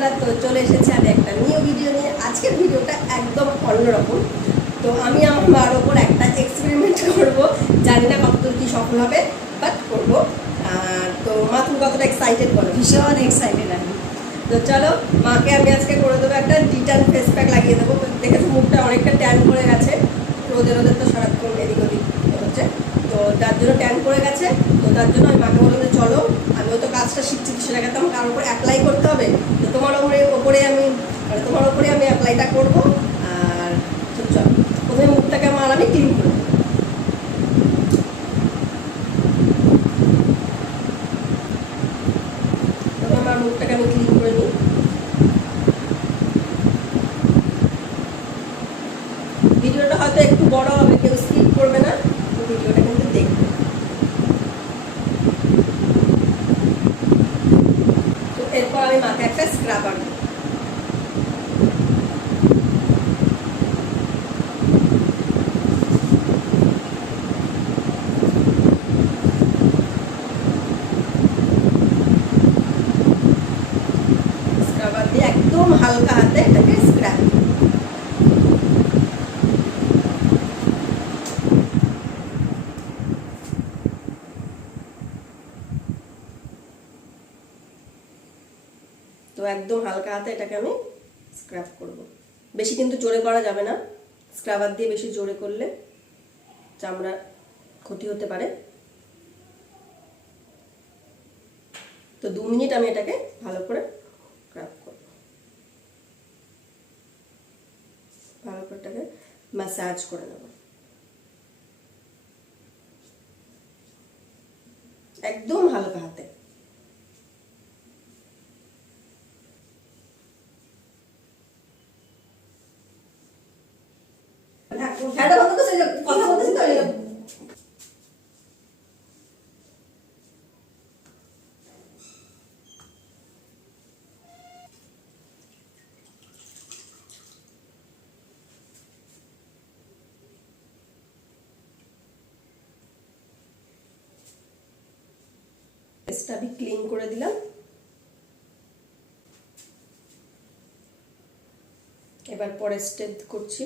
বন্ধুরা, তো চলে এসেছে আমি একটা নিউ ভিডিও নিয়ে। আজকের ভিডিওটা একদম অন্যরকম। তো আমি আমার মার ওপর একটা এক্সপেরিমেন্ট করব, জানি না কতদূর কি সফল হবে, বাট করবো। তো মা, তুমি কতটা এক্সাইটেড বলো? ভীষণ এক্সাইটেড আমি। তো চলো, মাকে আমি আজকে করে দেবো একটা ডিটান ফেস প্যাক লাগিয়ে দেবো। দেখেছো মুখটা অনেকটা ট্যান করে গেছে, রোদে রোদে তো সারাক্ষণ এদিক ওদিক হচ্ছে, তো তার জন্য ট্যান করে গেছে। তো তার জন্য আমি মাকে বললাম যে চলো, আমিও তো কাজটা শিখছি, সেটাকে তো আমার কারোর উপর অ্যাপ্লাই করতে হবে। তো তোমার ওপরে আমি অ্যাপ্লাইটা করবো। আর চলো, প্রথমে মুখটাকে আমি ক্লিন করবো। আমার মুখটাকে আমি ক্লিন করে নিই। ভিডিওটা হয়তো একটু বড় হবে, কেউ স্কিপ করবে না, ভিডিওটা কিন্তু দেখবে। তো এরপর আমি মাকে একটা স্ক্রাবার দিই। স্ক্রাবার দিয়ে একদম হালকা হাতে এটাকে স্ক্র্যাপ। তো একদম হালকা হাতে এটাকে আমি স্ক্রাব করব। বেশি কিন্তু জোরে করা যাবে না, স্ক্রাবার দিয়ে বেশি জোরে করলে চামড়ার ক্ষতি হতে পারে। তো 2 মিনিট আমি এটাকে ভালো করে স্ক্রাব করব, ভালো করে এটাকে ম্যাসাজ করে নেব একদম হালকা হাতে। কথা বলতেছি তো ফেসটা আমি ক্লিন করে দিলাম। এবার পরের স্টেপ করছি।